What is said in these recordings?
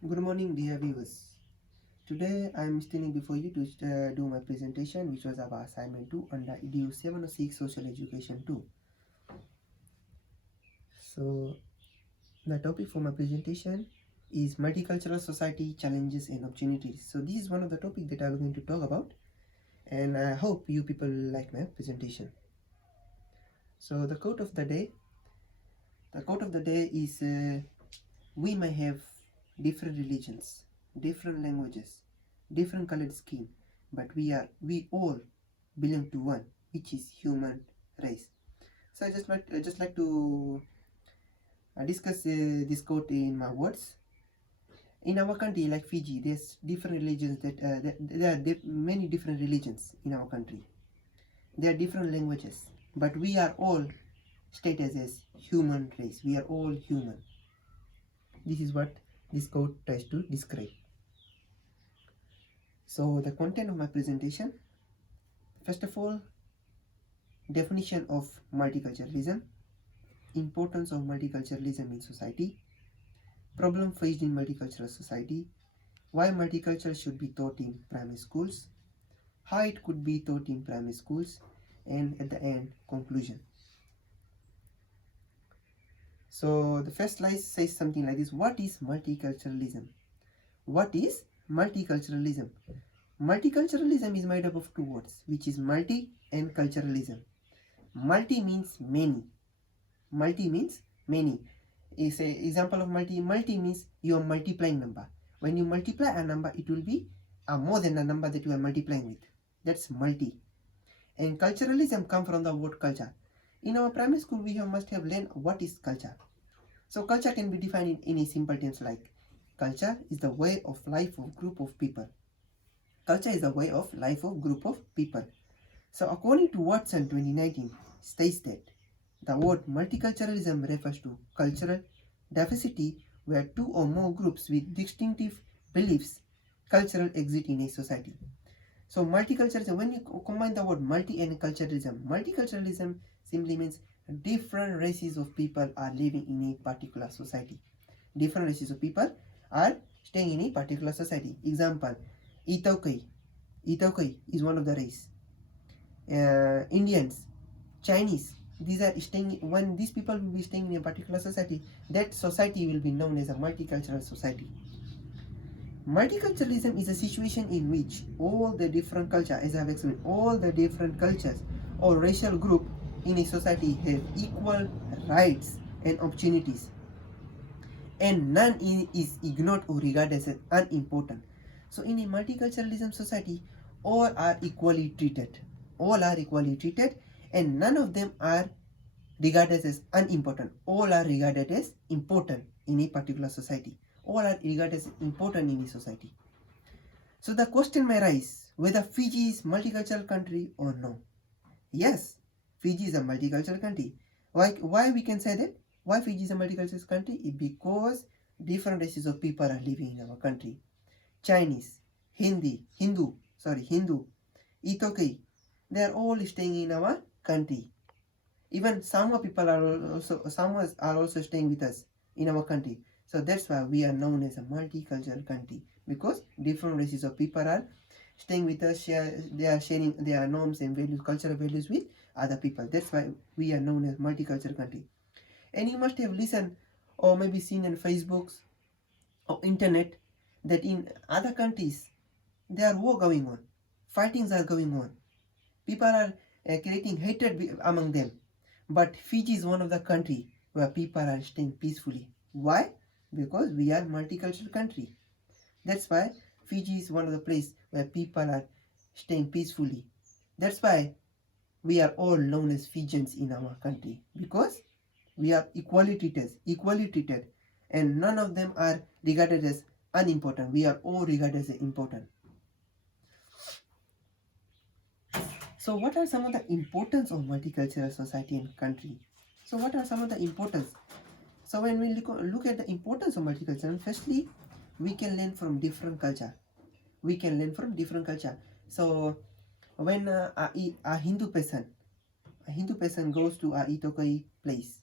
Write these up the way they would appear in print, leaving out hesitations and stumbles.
Good morning, dear viewers. Today I am standing before you to do my presentation, which was about assignment 2 under EDU 706 Social Education 2. So, the topic for my presentation is Multicultural Society Challenges and Opportunities. So, this is one of the topics that I'm going to talk about, and I hope you people like my presentation. So, the quote of the day is we may have different religions, different languages, different colored skin, but we all belong to one, which is human race. So I just like to discuss this quote in my words. In our country, like Fiji, there's different religions there are many different religions in our country. There are different languages, but we are all stated as human race. We are all human. This is what this quote tries to describe. So the content of my presentation, first of all, definition of multiculturalism, importance of multiculturalism in society, problem faced in multicultural society, why multicultural should be taught in primary schools, how it could be taught in primary schools, and at the end, conclusion. So the first slide says something like this. What is multiculturalism? What is multiculturalism? Multiculturalism is made up of two words, which is multi and culturalism. Multi means many. Multi means many. Is a example of multi. Multi means you are multiplying number. When you multiply a number, it will be more than a number that you are multiplying with. That's multi. And culturalism comes from the word culture. In our primary school, we must have learned what is culture. So culture can be defined in a simple terms like culture is the way of life of group of people. Culture is the way of life of group of people. So according to Watson 2019 states that the word multiculturalism refers to cultural diversity where two or more groups with distinctive beliefs cultural exist in a society. So multiculturalism, when you combine the word multi and multiculturalism simply means different races of people are living in a particular society. Different races of people are staying in a particular society. Example, Itokai. Itokai is one of the race. Indians, Chinese, these are staying, when these people will be staying in a particular society, that society will be known as a multicultural society. Multiculturalism is a situation in which all the different cultures, as I have explained, all the different cultures or racial group in a society have equal rights and opportunities, and none is ignored or regarded as unimportant. So in a multiculturalism society, all are equally treated. All are equally treated, and none of them are regarded as unimportant. All are regarded as important in a particular society. All are regarded as important in a society. So the question may rise whether Fiji is multicultural country or no. Yes, Fiji is a multicultural country. Why we can say that? Why Fiji is a multicultural country? Because different races of people are living in our country. Chinese, Hindu, Itokai, they are all staying in our country. Even Sama people are also staying with us in our country. So that's why we are known as a multicultural country, because different races of people are staying with us. They are sharing their norms and values, cultural values with other people. That's why we are known as multicultural country. And you must have listened or maybe seen on Facebook or internet that in other countries there are war going on, fightings are going on, people are creating hatred among them. But Fiji is one of the country where people are staying peacefully. Why? Because we are multicultural country. That's why Fiji is one of the place where people are staying peacefully. That's why we are all known as Fijians in our country, because we are equally treated, and none of them are regarded as unimportant. We are all regarded as important. So what are some of the importance of multicultural society and country? So what are some of the importance? So when we look at the importance of multicultural, firstly, we can learn from different culture. We can learn from different culture. So when a Hindu person goes to a Itokai place,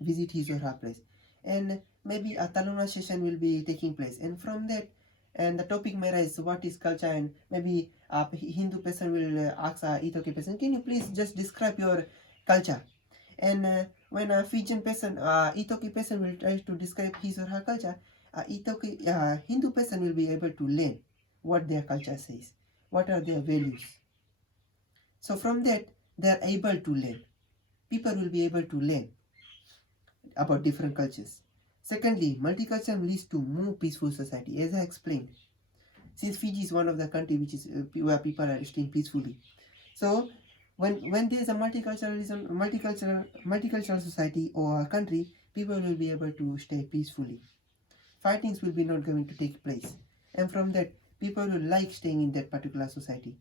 visit his or her place, and maybe a Taluna session will be taking place, and from that, and the topic may rise, what is culture, and maybe a Hindu person will ask a Ethiopian person, can you please just describe your culture? And when a Fijian person, Ethiopian person will try to describe his or her culture, Hindu person will be able to learn what their culture says, what are their values. So from that, they are able to learn. People will be able to learn about different cultures. Secondly, multiculturalism leads to more peaceful society, as I explained. Since Fiji is one of the country which is where people are staying peacefully, so when there is a multicultural society or a country, people will be able to stay peacefully. Fightings will be not going to take place, and from that, people will like staying in that particular society,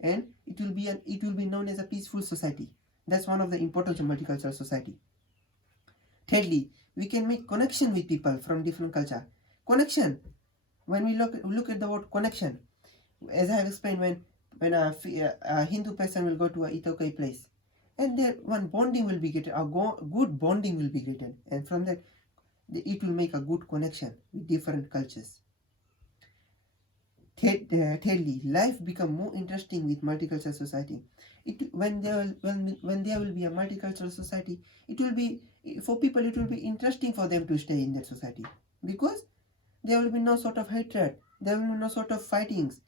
and it will be known as a peaceful society. That's one of the importance of multicultural society. Thirdly, we can make connection with people from different culture. Connection. When we look at the word connection, as I have explained, when a Hindu person will go to a Ethiopian place, and there one bonding will be created, good bonding will be created, and from that, it will make a good connection with different cultures. Thirdly, life become more interesting with multicultural society. When there will be a multicultural society, it will be, for people, it will be interesting for them to stay in that society, because there will be no sort of hatred, there will be no sort of fightings,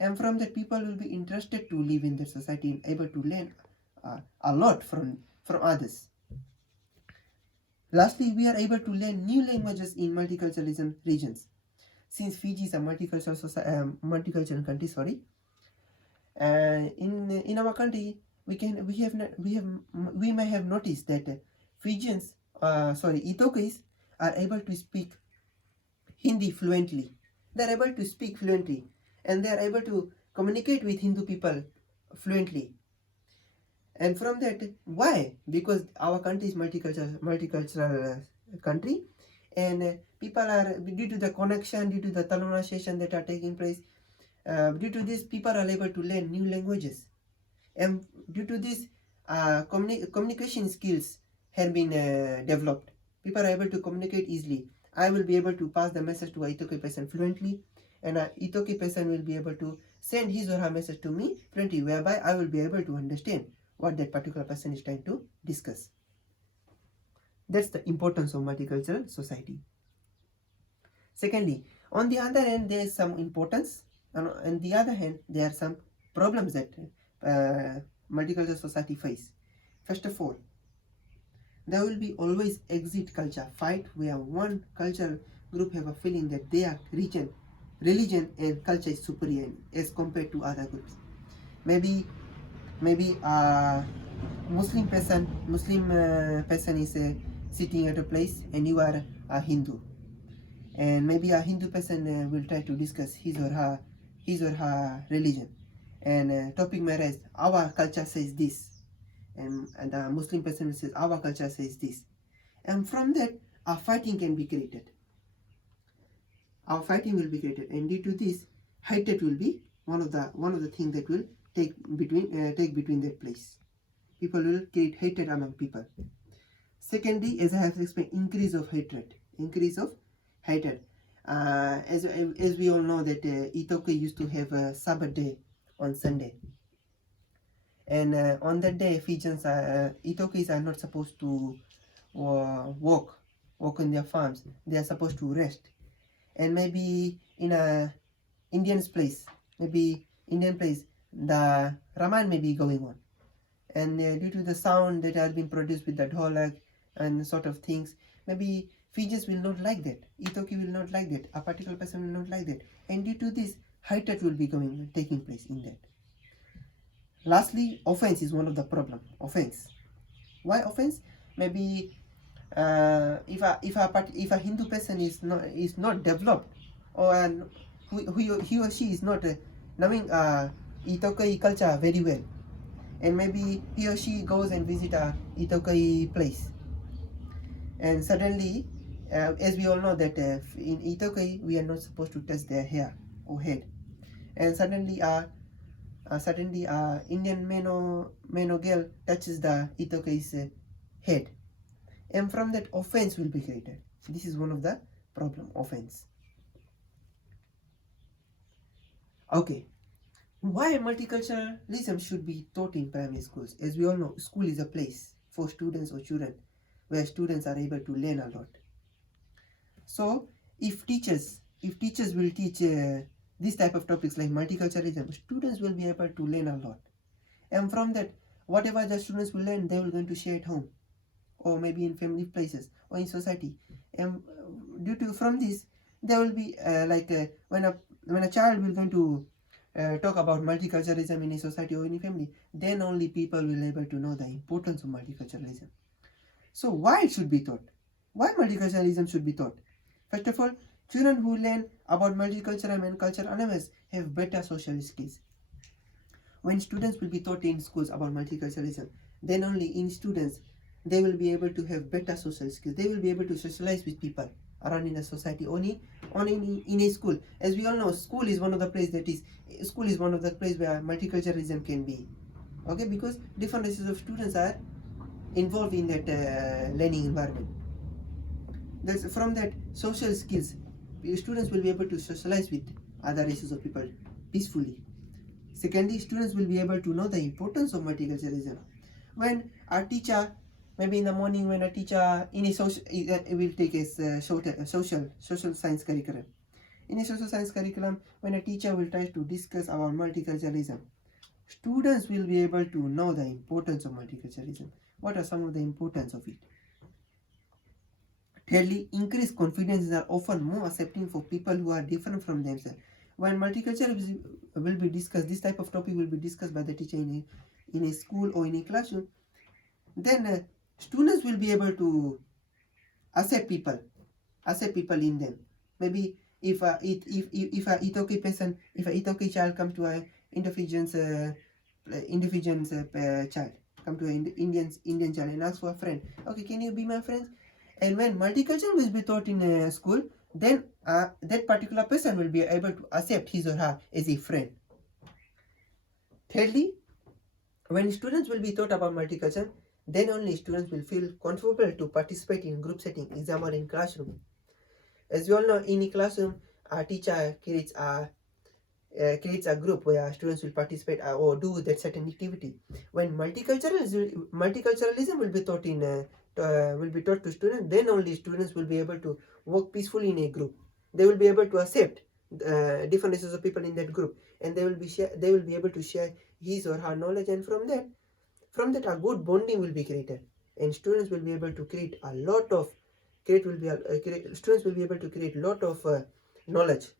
and from that, people will be interested to live in that society and able to learn a lot from others. Lastly, we are able to learn new languages in multiculturalism regions. Since Fiji is a multicultural country, sorry, in our country, we may have noticed that Fijians, Ethiopians are able to speak Hindi fluently. They are able to speak fluently, and they are able to communicate with Hindu people fluently. And from that, why? Because our country is multicultural country, and people are, due to the connection, due to the colonization that are taking place, due to this, people are able to learn new languages, and due to this, communication skills have been developed. People are able to communicate easily. I will be able to pass the message to an Ethiopian person fluently, and an Ethiopian person will be able to send his or her message to me fluently, whereby I will be able to understand what that particular person is trying to discuss. That's the importance of multicultural society. Secondly, on the other hand, there is some importance, and on the other hand, there are some problems that multicultural society face. First of all, there will be always exit culture fight, where one cultural group have a feeling that their religion and culture is superior as compared to other groups. Maybe a Muslim person is sitting at a place, and you are a Hindu, and maybe a Hindu person will try to discuss his or her religion, and topic may rise, our culture says this, and the Muslim person says our culture says this, and from that, a fighting can be created. Our fighting will be created, and due to this, hatred will be one of the things that will take between that place. People will create hatred among people. Secondly, as I have explained, increase of hatred. As we all know that Ethiopia used to have a Sabbath day on Sunday, and on that day, Ethiopians are not supposed to walk on their farms. They are supposed to rest, and maybe in a Indian place, the Raman may be going on, and due to the sound that has been produced with the dholak and sort of things, maybe Fijians will not like that, Ethiopia will not like that, a particular person will not like that, and due to this, hatred will be taking place in that. Lastly, offense is one of the problem. Offense. Why offense? Maybe if a Hindu person is not developed, or he or she is not knowing Ethiopian culture very well, and maybe he or she goes and visit a Ethiopian place, and suddenly, as we all know that in Ethiopia we are not supposed to touch their hair or head, and suddenly Indian man or girl touches the Ethiopian's head, and from that, offense will be created. This is one of the problem, offense. Okay, why multiculturalism should be taught in primary schools? As we all know, school is a place for students or children where students are able to learn a lot. So if teachers will teach this type of topics like multiculturalism, students will be able to learn a lot. And from that, whatever the students will learn, they will going to share at home, or maybe in family places, or in society. And from this, there will be when a child will going to talk about multiculturalism in a society or in a family, then only people will be able to know the importance of multiculturalism. So why it should be taught? Why multiculturalism should be taught? First of all, children who learn about multicultural and cultural awareness have better social skills. When students will be taught in schools about multiculturalism, then only in students they will be able to have better social skills. They will be able to socialize with people around in a society, only in a school. As we all know, school is one of the place where multiculturalism can be. Okay, because different races of students are involved in that learning environment. From that social skills, students will be able to socialize with other races of people peacefully. Secondly, students will be able to know the importance of multiculturalism. When our teacher, maybe in the morning, when a teacher in a social, will take a social science curriculum. In a social science curriculum, when a teacher will try to discuss about multiculturalism, students will be able to know the importance of multiculturalism. What are some of the importance of it? Thirdly, increased confidence are often more accepting for people who are different from themselves. When multiculturalism will be discussed, this type of topic will be discussed by the teacher in a school or in a classroom, then students will be able to accept people in them. Maybe if a Ethiopian child come to a indigenous child, come to an Indian child and ask for a friend. Okay, can you be my friend? And when multicultural will be taught in a school, then that particular person will be able to accept his or her as a friend. Thirdly, when students will be taught about multicultural, then only students will feel comfortable to participate in group setting, exam or in classroom. As we all know, in a classroom, our teacher creates a group where students will participate or do that certain activity. When multiculturalism will be taught to students, then only students will be able to work peacefully in a group. They will be able to accept different races of people in that group, and they will be able to share his or her knowledge, and from that a good bonding will be created, and students will be able to create a lot of students will be able to create lot of knowledge.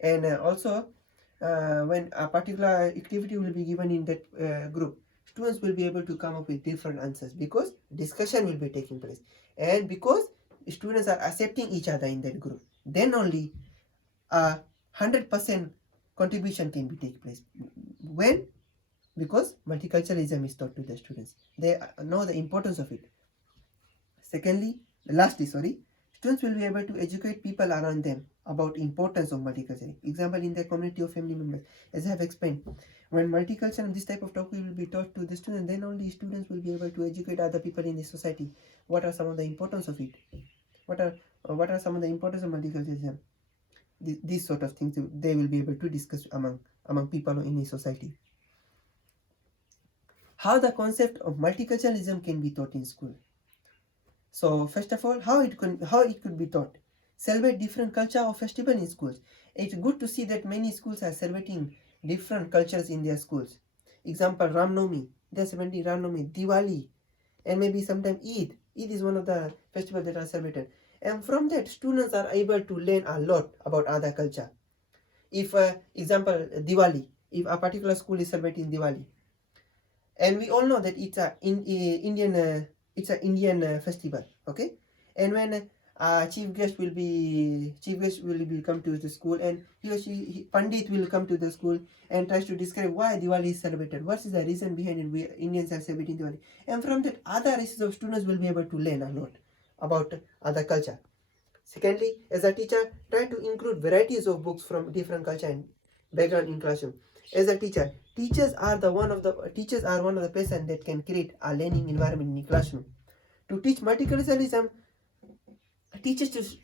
And also when a particular activity will be given in that group, students will be able to come up with different answers, because discussion will be taking place, and because students are accepting each other in that group, then only 100% contribution can be take place. When? Because multiculturalism is taught to the students, they know the importance of it. Lastly, students will be able to educate people around them about importance of multicultural. Example, in their community or family members, as I have explained. When multicultural, this type of topic will be taught to the students, then only students will be able to educate other people in the society. What are some of the importance of it? What are some of the importance of multiculturalism? These sort of things they will be able to discuss among people in a society. How the concept of multiculturalism can be taught in school. So first of all, how it could be taught. Celebrate different culture or festival in schools. It's good to see that many schools are celebrating different cultures in their schools. Example, Ram Navami, they are celebrating Ram Navami, Diwali, and maybe sometime Eid. Eid is one of the festivals that are celebrated. And from that, students are able to learn a lot about other culture. If example, Diwali, if a particular school is celebrating Diwali, and we all know that it's an Indian festival, okay? And when chief guest will be come to the school, and Pandit will come to the school and tries to describe why Diwali is celebrated, what is the reason behind it, we Indians are celebrating Diwali. And from that, other races of students will be able to learn a lot about other culture. Secondly, as a teacher, try to include varieties of books from different culture and background in classroom. As a teacher, teachers are one of the person that can create a learning environment in the classroom. To teach multiculturalism, Teachers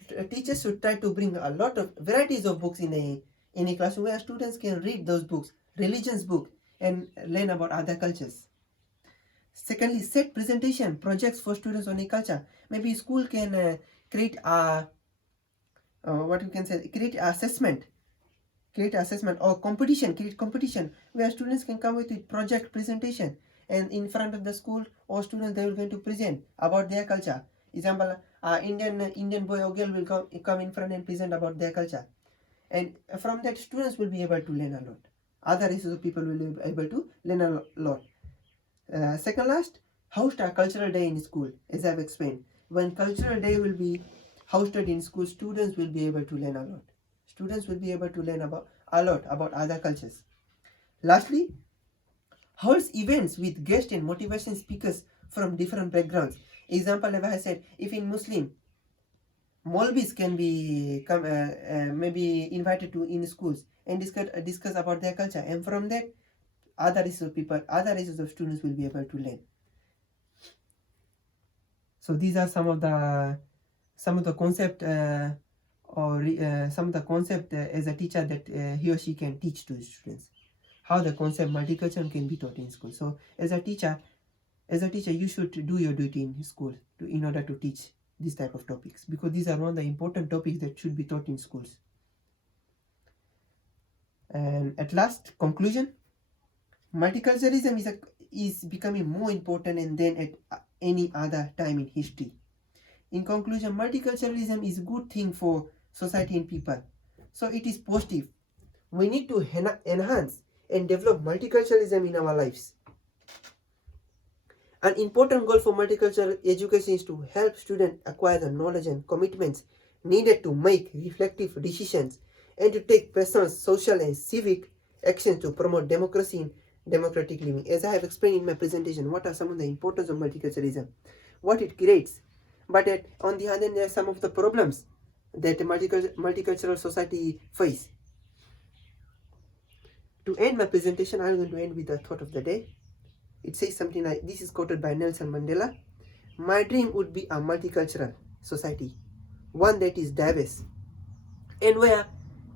should try to bring a lot of varieties of books in a classroom where students can read those books, religions book, and learn about other cultures. Secondly, set presentation projects for students on a culture. Maybe school can create a what you can say, create assessment, or competition, create competition where students can come with a project presentation, and in front of the school or students they will going to present about their culture. Example, Indian boy or girl will come in front and present about their culture, and from that students will be able to learn a lot. Other races of people will be able to learn a lot. Second last, host a cultural day in school. As I've explained, when cultural day will be hosted in school, students will be able to learn a lot. Students will be able to learn about a lot about other cultures. Lastly, host events with guests and motivation speakers from different backgrounds. Example, as I said, if in Muslim, Maulvis can be maybe invited to in schools and discuss about their culture, and from that, other races of students will be able to learn. So these are some of the concept some of the concept as a teacher that he or she can teach to students. How the concept multicultural can be taught in school. So as a teacher, you should do your duty in school in order to teach these type of topics, because these are one of the important topics that should be taught in schools. And at last, conclusion: multiculturalism is becoming more important than at any other time in history. In conclusion, multiculturalism is a good thing for society and people. So it is positive. We need to enhance and develop multiculturalism in our lives. An important goal for multicultural education is to help students acquire the knowledge and commitments needed to make reflective decisions and to take personal, social, and civic action to promote democracy and democratic living. As I have explained in my presentation, what are some of the importance of multiculturalism, what it creates. But on the other hand, there are some of the problems that multicultural society face. To end my presentation, I'm going to end with the thought of the day. It says something like, this is quoted by Nelson Mandela: "My dream would be a multicultural society, one that is diverse, and where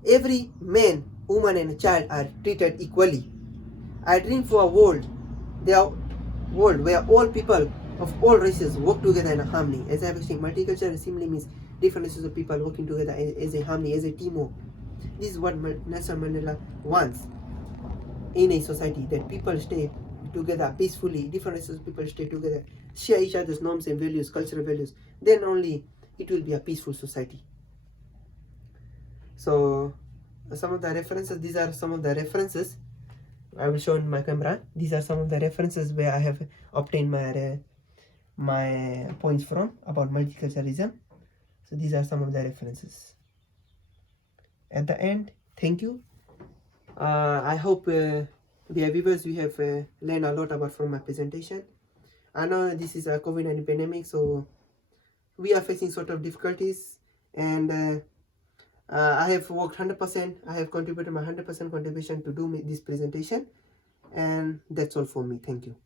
every man, woman, and child are treated equally. I dream for a world where all people of all races work together in harmony." As I have said, multicultural simply means different races of people working together as a harmony, as a teamwork. This is what Nelson Mandela wants in a society, that people stay together peacefully, different races of people stay together, share each other's norms and values, cultural values. Then only it will be a peaceful society. So some of the references, these are some of the references I will show in my camera. These are some of the references where I have obtained my points from about multiculturalism. So these are some of the references. At the end, thank you. I hope dear viewers, we have learned a lot about from my presentation. I know this is a COVID-19 pandemic, so we are facing sort of difficulties, and I have worked 100%. I have contributed my 100% contribution to do this presentation, and that's all for me. Thank you.